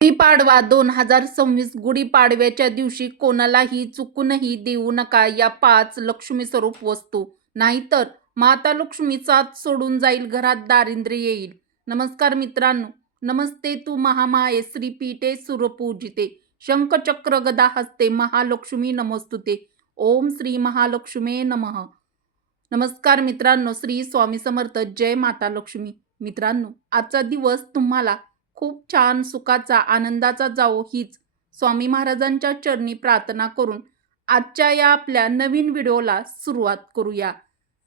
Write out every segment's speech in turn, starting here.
गुढीपाडवा 2026 गुढीपाडव्याच्या दिवशी कोणालाही चुकूनही देऊ नका या 5 लक्ष्मी स्वरूप वस्तू, नाहीतर माता लक्ष्मीचा सोडून जाईल, घरात दारिद्र्य येईल. नमस्कार मित्रांनो, नमस्ते तू महामाये श्रीपीठे सुरपूजिते शंखचक्र गदा हस्ते महालक्ष्मी नमस्तुते. ओम श्री महालक्ष्मी नमः. नमस्कार मित्रांनो, श्री स्वामी समर्थ. जय माता लक्ष्मी. मित्रांनो, आजचा दिवस तुम्हाला खूप छान सुखाचा आनंदाचा जावो हीच स्वामी महाराजांच्या चरणी प्रार्थना करून आजच्या या आपल्या नवीन व्हिडिओला सुरुवात करूया.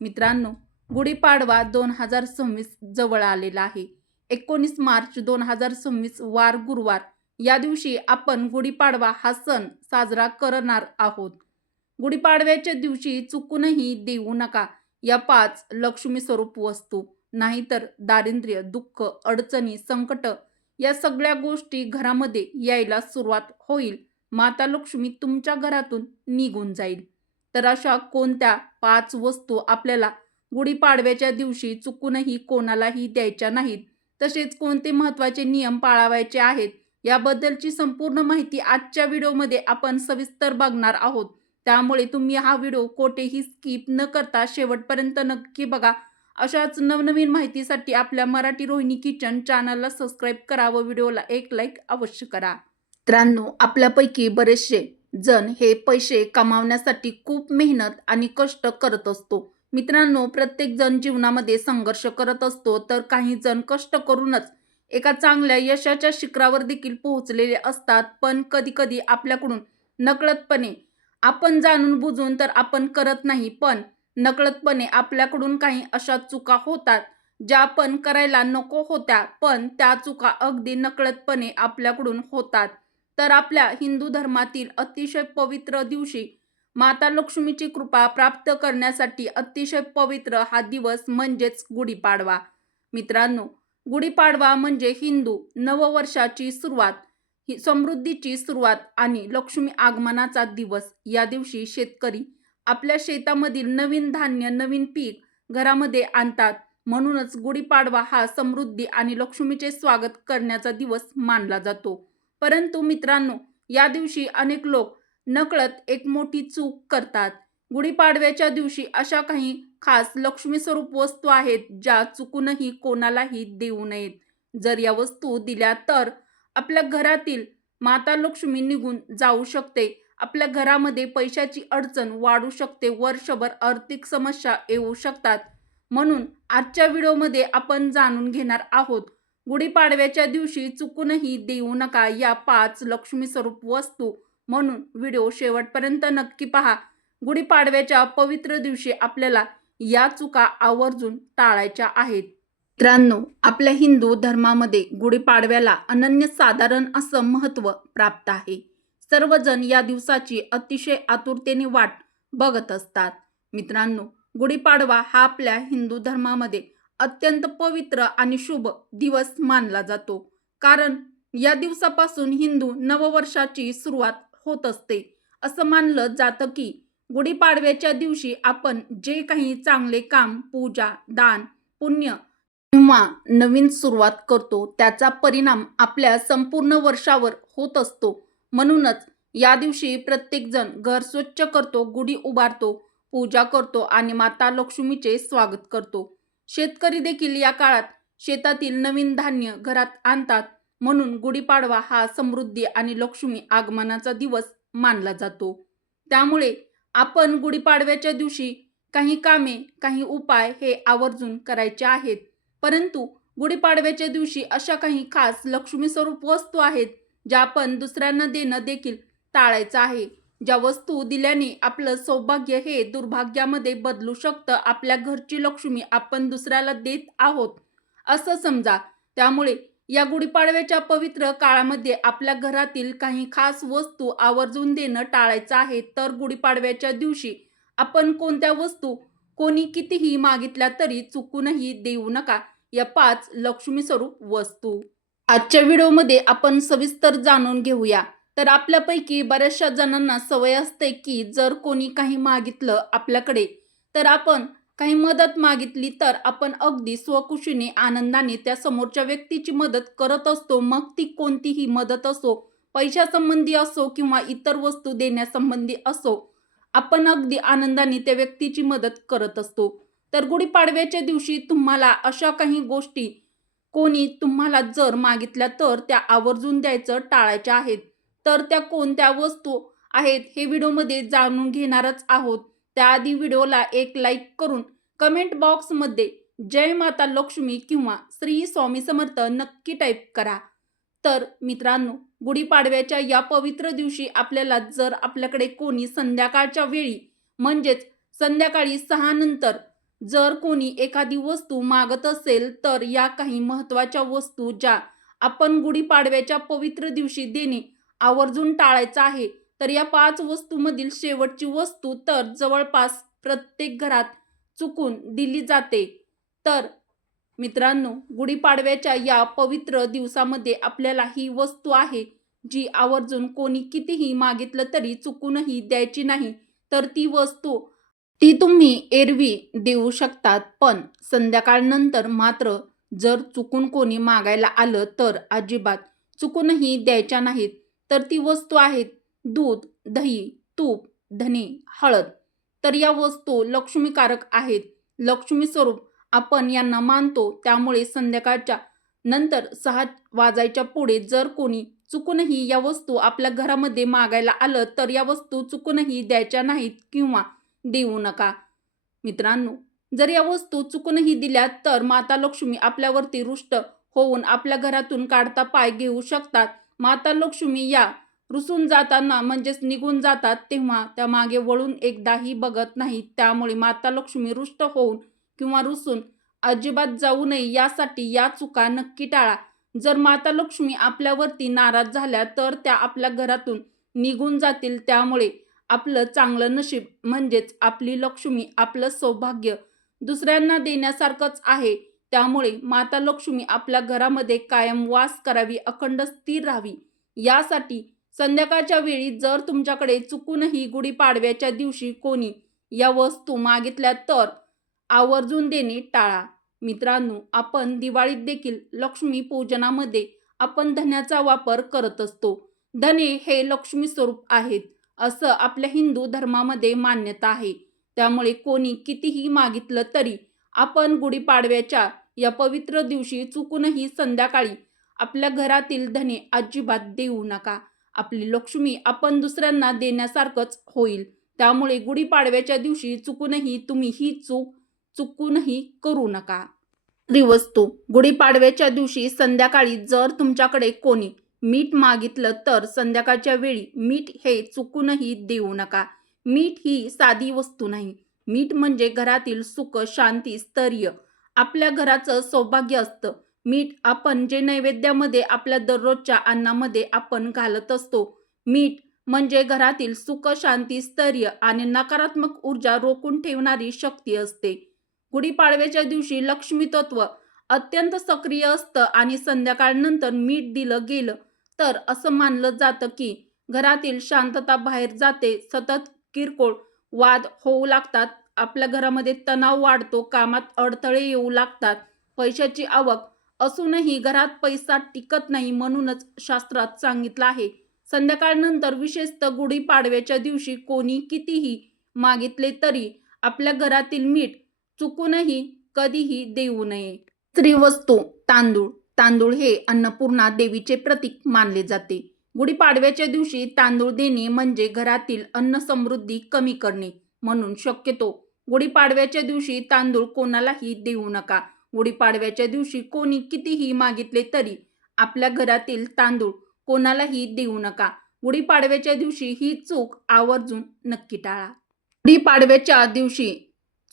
मित्रांनो, गुढीपाडवा 2026 जवळ आलेला आहे. 19 मार्च 2026 वार गुरुवार या दिवशी आपण गुढीपाडवा हा सण साजरा करणार आहोत. गुढीपाडव्याच्या दिवशी चुकूनही देऊ नका या 5 लक्ष्मी स्वरूप वस्तू, नाहीतर दारिद्र्य, दुःख, अडचणी, संकट या सगळ्या गोष्टी घरामध्ये यायला सुरुवात होईल. माता लक्ष्मी तुमच्या घरातून निघून जाईल. तर अशा कोणत्या 5 वस्तू आपल्याला गुढीपाडव्याच्या दिवशी चुकूनही कोणालाही द्यायच्या नाहीत, तसेच कोणते महत्त्वाचे नियम पाळावायचे आहेत, याबद्दलची संपूर्ण माहिती आजच्या व्हिडिओमध्ये आपण सविस्तर बघणार आहोत. त्यामुळे तुम्ही हा व्हिडिओ कोठेही स्किप न करता शेवटपर्यंत नक्की बघा. अशाच नवनवीन माहितीसाठी आपल्या मराठी रोहिणी किचन चॅनलला सबस्क्राईब करा व व्हिडिओला एक लाईक अवश्य करा. मित्रांनो, आपल्यापैकी बरेचसे जण हे पैसे कमावण्यासाठी खूप मेहनत आणि कष्ट करत असतो. मित्रांनो, प्रत्येक जण जीवनामध्ये संघर्ष करत असतो, तर काही जण कष्ट करूनच एका चांगल्या यशाच्या शिखरावर देखील पोहोचलेले असतात. पण कधी कधी आपल्याकडून नकळतपणे, आपण जाणून बुजून तर आपण करत नाही, पण नकळतपणे आपल्याकडून काही अशा चुका होतात ज्या आपण करायला नको होत्या, पण त्या चुका अगदी नकळतपणे आपल्याकडून होतात. तर आपल्या हिंदू धर्मातील अतिशय पवित्र दिवशी माता लक्ष्मीची कृपा प्राप्त करण्यासाठी अतिशय पवित्र हा दिवस म्हणजेच गुढीपाडवा. मित्रांनो, गुढीपाडवा म्हणजे हिंदू नववर्षाची सुरुवात, समृद्धीची सुरुवात आणि लक्ष्मी आगमनाचा दिवस. या दिवशी शेतकरी आपल्या शेतामधील नवीन धान्य, नवीन पीक घरामध्ये आणतात. म्हणूनच गुढीपाडवा हा समृद्धी आणि लक्ष्मीचे स्वागत करण्याचा दिवस मानला जातो. परंतु मित्रांनो, या दिवशी अनेक लोक नकळत एक मोठी चूक करतात. गुढीपाडव्याच्या दिवशी अशा काही खास लक्ष्मी स्वरूप वस्तू आहेत ज्या चुकूनही कोणालाही देऊ नयेत. जर या वस्तू दिल्या तर आपल्या घरातील माता लक्ष्मी निघून जाऊ शकते. आपल्या घरामध्ये पैशाची अडचण वाढू शकते. वर्षभर आर्थिक समस्या येऊ शकतात. म्हणून आजच्या व्हिडिओमध्ये आपण जाणून घेणार आहोत, गुढीपाडव्याच्या दिवशी चुकूनही देऊ नका या 5 लक्ष्मी स्वरूप वस्तू. म्हणून व्हिडिओ शेवटपर्यंत नक्की पहा. गुढीपाडव्याच्या पवित्र दिवशी आपल्याला या चुका आवर्जून टाळायच्या आहेत. मित्रांनो, आपल्या हिंदू धर्मामध्ये गुढीपाडव्याला अनन्यसाधारण असं महत्त्व प्राप्त आहे. सर्वजण या दिवसाची अतिशय आतुरतेने वाट बघत असतात. मित्रांनो, गुढीपाडवा हा आपल्या हिंदू धर्मामध्ये अत्यंत पवित्र आणि शुभ दिवस मानला जातो. कारण या दिवसापासून हिंदू नववर्षाची सुरुवात होत असते. असं मानलं जातं की गुढीपाडव्याच्या दिवशी आपण जे काही चांगले काम, पूजा, दान, पुण्य किंवा नवीन सुरुवात करतो, त्याचा परिणाम आपल्या संपूर्ण वर्षावर होत असतो. म्हणूनच या दिवशी प्रत्येकजण घर स्वच्छ करतो, गुढी उभारतो, पूजा करतो आणि माता लक्ष्मीचे स्वागत करतो. शेतकरी देखील या काळात शेतातील नवीन धान्य घरात आणतात. म्हणून गुढीपाडवा हा समृद्धी आणि लक्ष्मी आगमनाचा दिवस मानला जातो. त्यामुळे आपण गुढीपाडव्याच्या दिवशी काही कामे, काही उपाय हे आवर्जून करायचे आहेत. परंतु गुढीपाडव्याच्या दिवशी अशा काही खास लक्ष्मी स्वरूप वस्तू आहेत ज्या आपण दुसऱ्यांना देणं देखील टाळायचं आहे. ज्या वस्तू दिल्याने आपलं सौभाग्य हे दुर्भाग्यामध्ये बदलू शकतं. आपल्या घरची लक्ष्मी आपण दुसऱ्याला देत आहोत असं समजा. त्यामुळे या गुढीपाडव्याच्या पवित्र काळामध्ये आपल्या घरातील काही खास वस्तू आवर्जून देणं टाळायचं आहे. तर गुढीपाडव्याच्या दिवशी आपण कोणत्या वस्तू कोणी कितीही मागितल्या तरी चुकूनही देऊ नका या 5 लक्ष्मी स्वरूप वस्तू. आजच्या व्हिडिओमध्ये आपण सविस्तर जाणून घेऊया. तर आपल्यापैकी बऱ्याचशा जणांना सवय असते की जर कोणी काही मागितलं आपल्याकडे, तर आपण काही मदत मागितली तर आपण अगदी स्वखुशीने आनंदाने त्या समोरच्या व्यक्तीची मदत करत असतो. मग ती कोणतीही मदत असो, पैशासंबंधी असो किंवा इतर वस्तू देण्यासंबंधी असो, आपण अगदी आनंदाने त्या व्यक्तीची मदत करत असतो. तर गुढीपाडव्याच्या दिवशी तुम्हाला अशा काही गोष्टी कोणी तुम्हाला जर मागितल्या तर त्या आवर्जून द्यायचं टाळायच्या आहेत. तर त्या कोणत्या वस्तू आहेत हे व्हिडिओमध्ये जाणून घेणारच आहोत. त्याआधी व्हिडिओला एक लाईक करून कमेंट बॉक्समध्ये जय माता लक्ष्मी किंवा श्री स्वामी समर्थ नक्की टाईप करा. तर मित्रांनो, गुढीपाडव्याच्या या पवित्र दिवशी आपल्याला जर आपल्याकडे कोणी संध्याकाळच्या वेळी म्हणजेच संध्याकाळी 6 नंतर जर कोणी एखादी वस्तू मागत असेल तर या काही महत्त्वाच्या वस्तू ज्या आपण गुढीपाडव्याच्या पवित्र दिवशी देणे आवर्जून टाळायचं आहे. तर या 5 वस्तूमधील शेवटची वस्तू तर जवळपास प्रत्येक घरात चुकून दिली जाते. तर मित्रांनो, गुढीपाडव्याच्या या पवित्र दिवसामध्ये आपल्याला ही वस्तू आहे जी आवर्जून कोणी कितीही मागितलं तरी चुकूनही द्यायची नाही. तर ती वस्तू ती तुम्ही एरवी देऊ शकतात, पण संध्याकाळनंतर मात्र जर चुकून कोणी मागायला आलं तर अजिबात चुकूनही द्यायच्या नाहीत. तर ती वस्तू आहेत दूध, दही, तूप, धने, हळद. तर या वस्तू लक्ष्मीकारक आहेत. लक्ष्मी स्वरूप आपण यांना मानतो. त्यामुळे संध्याकाळच्या नंतर 6 वाजायच्या पुढे जर कोणी चुकूनही या वस्तू आपल्या घरामध्ये मागायला आलं तर या वस्तू चुकूनही द्यायच्या नाहीत किंवा देऊ नका. मित्रांनो, जर या वस्तू चुकूनही दिल्या तर माता लक्ष्मी आपल्यावरती रुष्ट होऊन आपल्या घरातून काढता पाय घेऊ शकतात. माता लक्ष्मी या रुसून जाताना म्हणजेच निघून जातात तेव्हा त्या मागे वळून एकदाही बघत नाहीत. त्यामुळे माता लक्ष्मी रुष्ट होऊन किंवा रुसून अजिबात जाऊ नये यासाठी या चुका नक्की टाळा. जर माता लक्ष्मी आपल्यावरती नाराज झाल्या तर त्या आपल्या घरातून निघून जातील. त्यामुळे आपलं चांगलं नशीब म्हणजेच आपली लक्ष्मी, आपलं सौभाग्य दुसऱ्यांना देण्यासारखंच आहे. त्यामुळे माता लक्ष्मी आपल्या घरामध्ये कायम वास करावी, अखंड स्थिर राहावी यासाठी संध्याकाळच्या वेळी जर तुमच्याकडे चुकूनही गुढीपाडव्याच्या दिवशी कोणी या वस्तू मागितल्या तर आवर्जून देणे टाळा. मित्रांनो, आपण दिवाळीत देखील लक्ष्मी पूजनामध्ये आपण धन्याचा वापर करत असतो. धने हे लक्ष्मी स्वरूप आहेत असं आपल्या हिंदू धर्मामध्ये मान्यता आहे. त्यामुळे कोणी कितीही मागितलं तरी आपण गुढीपाडव्याच्या या पवित्र दिवशी चुकूनही संध्याकाळी आपल्या घरातील धने अजिबात देऊ नका. आपली लक्ष्मी आपण दुसऱ्यांना देण्यासारखंच होईल. त्यामुळे गुढीपाडव्याच्या दिवशी चुकूनही तुम्ही ही चूक चुकूनही करू नका. त्रिवस्तू गुढीपाडव्याच्या दिवशी संध्याकाळी जर तुमच्याकडे कोणी मीठ मागितलं तर संध्याकाळच्या वेळी मीठ हे चुकूनही देऊ नका. मीठ ही साधी वस्तू नाही. मीठ म्हणजे घरातील सुख, शांती, स्थैर्य, आपल्या घराचं सौभाग्य असतं. मीठ आपण जे नैवेद्यामध्ये आपल्या दररोजच्या अन्नामध्ये आपण घालत असतो. मीठ म्हणजे घरातील सुख, शांती, स्थैर्य आणि नकारात्मक ऊर्जा रोखून ठेवणारी शक्ती असते. गुढीपाडव्याच्या दिवशी लक्ष्मी तत्व अत्यंत सक्रिय असतं आणि संध्याकाळनंतर मीठ दिलं गेलं तर असं मानलं जातं की घरातील शांतता बाहेर जाते. सतत किरकोळ वाद होऊ लागतात, आपल्या घरामध्ये तणाव वाढतो, कामात अडथळे येऊ लागतात, पैशाची आवक असूनही घरात पैसा टिकत नाही. म्हणूनच शास्त्रात सांगितलं आहे संध्याकाळनंतर विशेषतः गुढीपाडव्याच्या दिवशी कोणी कितीही मागितले तरी आपल्या घरातील मीठ चुकूनही कधीही देऊ नये. त्रिवस्तू तांदूळ. तांदूळ हे अन्नपूर्णा देवीचे प्रतीक मानले जाते. गुढीपाडव्याच्या दिवशी तांदूळ देणे म्हणजे घरातील अन्न समृद्धी कमी करणे. म्हणून शक्यतो गुढीपाडव्याच्या दिवशी तांदूळ कोणालाही देऊ नका. गुढीपाडव्याच्या दिवशी कोणी कितीही मागितले तरी आपल्या घरातील तांदूळ कोणालाही देऊ नका. गुढीपाडव्याच्या दिवशी ही चूक आवर्जून नक्की टाळा. गुढीपाडव्याच्या दिवशी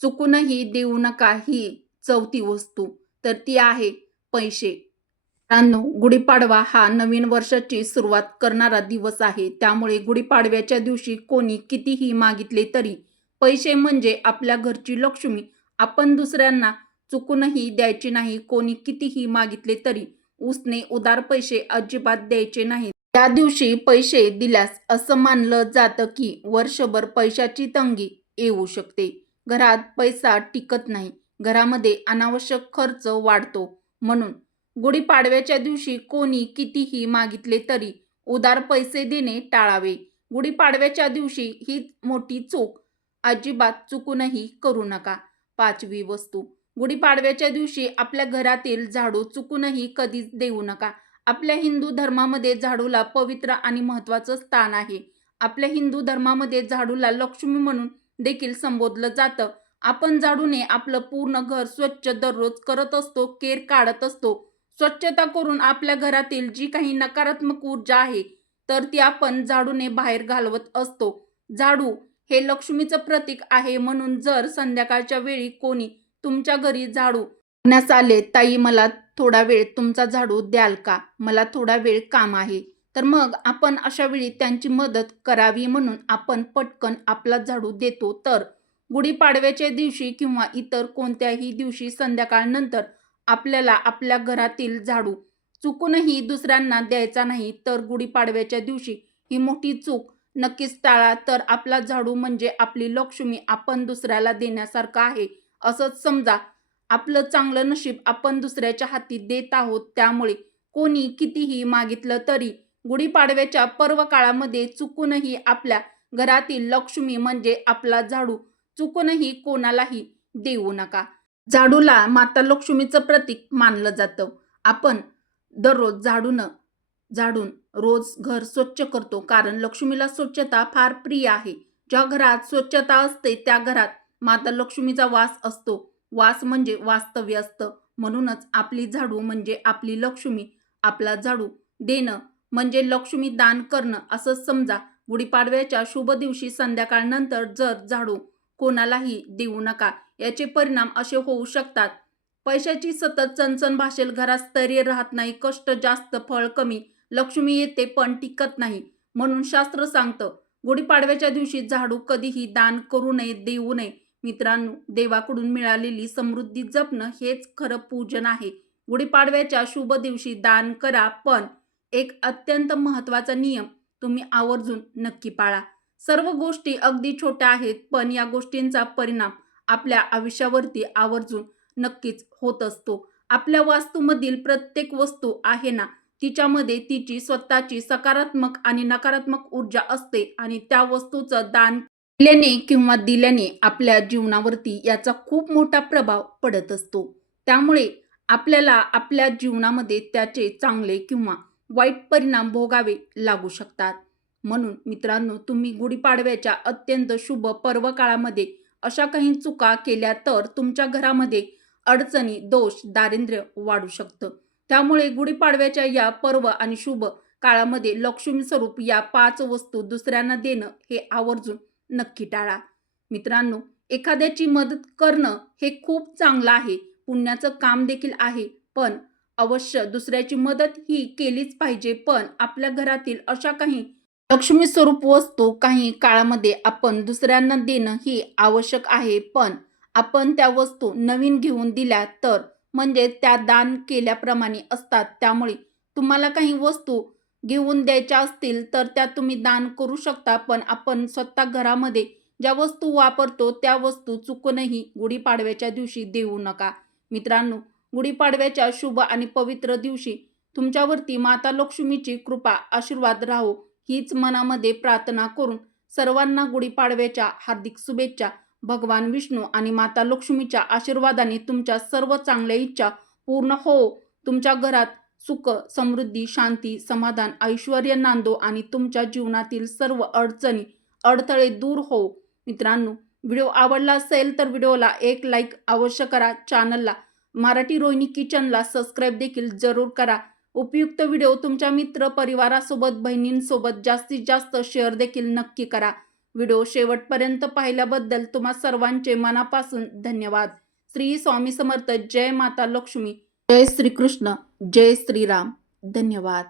चुकूनही देऊ नका ही 4थी वस्तू, तर ती आहे पैसे. मित्रांनो, गुढीपाडवा हा नवीन वर्षाची सुरुवात करणारा दिवस आहे. त्यामुळे गुढीपाडव्याच्या दिवशी कोणी कितीही मागितले तरी पैसे म्हणजे आपल्या घरची लक्ष्मी आपण दुसऱ्यांना चुकूनही द्यायची नाही. कोणी कितीही मागितले तरी उसने उदार पैसे अजिबात द्यायचे नाहीत. त्या दिवशी पैसे दिल्यास असं मानलं जातं की वर्षभर पैशाची तंगी येऊ शकते. घरात पैसा टिकत नाही. घरामध्ये अनावश्यक खर्च वाढतो. म्हणून गुढीपाडव्याच्या दिवशी कोणी कितीही मागितले तरी उधार पैसे देणे टाळावे. गुढीपाडव्याच्या दिवशी ही मोठी चूक अजिबात चुकूनही करू नका. 5वी वस्तू. गुढीपाडव्याच्या दिवशी आपल्या घरातील झाडू चुकूनही कधीच देऊ नका. आपल्या हिंदू धर्मामध्ये झाडूला पवित्र आणि महत्त्वाचं स्थान आहे. आपल्या हिंदू धर्मामध्ये झाडूला लक्ष्मी म्हणून देखील संबोधलं जातं. आपण झाडूने आपलं पूर्ण घर स्वच्छ दररोज करत असतो, केर काढत असतो. स्वच्छता करून आपल्या घरातील जी काही नकारात्मक ऊर्जा आहे तर ती आपण झाडूने बाहेर घालवत असतो. झाडू हे लक्ष्मीचं प्रतीक आहे. म्हणून जर संध्याकाळच्या वेळी कोणी तुमच्या घरी झाडू मागण्यास आले, ताई मला थोडा वेळ तुमचा झाडू द्याल का? मला थोडा वेळ काम आहे. तर मग आपण अशा वेळी त्यांची मदत करावी म्हणून आपण पटकन आपला झाडू देतो. तर गुढीपाडव्याच्या दिवशी किंवा इतर कोणत्याही दिवशी संध्याकाळनंतर आपल्याला आपल्या घरातील झाडू चुकूनही दुसऱ्यांना द्यायचा नाही. तर गुढीपाडव्याच्या दिवशी ही मोठी चूक नक्कीच टाळा. तर आपला झाडू म्हणजे आपली लक्ष्मी आपण दुसऱ्याला देण्यासारखं आहे असंच समजा. आपलं चांगलं नशीब आपण दुसऱ्याच्या हाती देत आहोत. त्यामुळे कोणी कितीही मागितलं तरी गुढीपाडव्याच्या पर्व काळामध्ये चुकूनही आपल्या घरातील लक्ष्मी म्हणजे आपला झाडू चुकूनही कोणालाही देऊ नका. झाडूला माता लक्ष्मीचं प्रतीक मानलं जातं. आपण दररोज झाडून रोज घर स्वच्छ करतो कारण लक्ष्मीला स्वच्छता फार प्रिय आहे. ज्या घरात स्वच्छता असते त्या घरात माता लक्ष्मीचा वास असतो. वास म्हणजे वास्तव्य असतं. म्हणूनच आपली झाडू म्हणजे आपली लक्ष्मी. आपला झाडू देणं म्हणजे लक्ष्मी दान करणं असं समजा. गुढीपाडव्याच्या शुभ दिवशी संध्याकाळनंतर जर झाडू कोणालाही देऊ नका. याचे परिणाम असे होऊ शकतात. पैशाची सतत चणचण भासेल, घरात स्थैर्य राहत नाही, कष्ट जास्त, फळ कमी, लक्ष्मी येते पण टिकत नाही. म्हणून शास्त्र सांगतं गुढीपाडव्याच्या दिवशी झाडू कधीही दान करू नये, देऊ नये. मित्रांनो, देवाकडून मिळालेली समृद्धी जपणं हेच खरं पूजन आहे. गुढीपाडव्याच्या शुभ दिवशी दान करा, पण एक अत्यंत महत्त्वाचा नियम तुम्ही आवर्जून नक्की पाळा. सर्व गोष्टी अगदी छोट्या आहेत, पण या गोष्टींचा परिणाम आपल्या आयुष्यावरती आवर्जून नक्कीच होत असतो. आपल्या वास्तूमधील प्रत्येक वस्तू आहे ना, तिच्यामध्ये तिची स्वतःची सकारात्मक आणि नकारात्मक ऊर्जा असते आणि त्या वस्तूचं दान केल्याने किंवा दिल्याने आपल्या जीवनावरती याचा खूप मोठा प्रभाव पडत असतो. त्यामुळे आपल्याला आपल्या जीवनामध्ये त्याचे चांगले किंवा वाईट परिणाम भोगावे लागू शकतात. म्हणून मित्रांनो, तुम्ही गुढीपाडव्याच्या अत्यंत शुभ पर्व काळामध्ये अशा काही चुका केल्या तर तुमच्या घरामध्ये अडचणी, दोष, दारिद्र्य वाढू शकतं. त्यामुळे गुढीपाडव्याच्या या पर्व आणि शुभ काळामध्ये लक्ष्मी स्वरूप या 5 वस्तू दुसऱ्यांना देणं हे आवर्जून नक्की टाळा. मित्रांनो, एखाद्याची मदत करणं हे खूप चांगलं आहे, पुण्याचं काम देखील आहे. पण अवश्य दुसऱ्याची मदत ही केलीच पाहिजे. पण आपल्या घरातील अशा काही लक्ष्मी स्वरूप वस्तू काही काळामध्ये आपण दुसऱ्यांना देणं ही आवश्यक आहे. पण आपण त्या वस्तू नवीन घेऊन दिल्या तर म्हणजे त्या दान केल्याप्रमाणे असतात. त्यामुळे तुम्हाला काही वस्तू घेऊन द्यायच्या असतील तर त्या तुम्ही दान करू शकता. पण आपण स्वतः घरामध्ये ज्या वस्तू वापरतो त्या वस्तू चुकूनही गुढीपाडव्याच्या दिवशी देऊ नका. मित्रांनो, गुढीपाडव्याच्या शुभ आणि पवित्र दिवशी तुमच्यावरती माता लक्ष्मीची कृपा, आशीर्वाद राहो हीच मनामध्ये प्रार्थना करून सर्वांना गुढीपाडव्याच्या हार्दिक शुभेच्छा. भगवान विष्णू आणि माता लक्ष्मीच्या आशीर्वादाने तुमच्या सर्व चांगल्या इच्छा पूर्ण हो. तुमच्या घरात सुख, समृद्धी, शांती, समाधान, ऐश्वर्य नांदो आणि तुमच्या जीवनातील सर्व अडचणी, अडथळे दूर हो. मित्रांनो, व्हिडिओ आवडला असेल तर व्हिडिओला एक लाईक अवश्य करा. चॅनलला मराठी रोहिणी किचनला सबस्क्राईब देखील जरूर करा. उपयुक्त व्हिडिओ तुमच्या मित्र परिवारासोबत, बहिणींसोबत जास्तीत जास्त शेअर देखील नक्की करा. व्हिडिओ शेवटपर्यंत पाहिल्याबद्दल तुम्हा सर्वांचे मनापासून धन्यवाद. श्री स्वामी समर्थ. जय माता लक्ष्मी. जय श्रीकृष्ण. जय श्रीराम. धन्यवाद.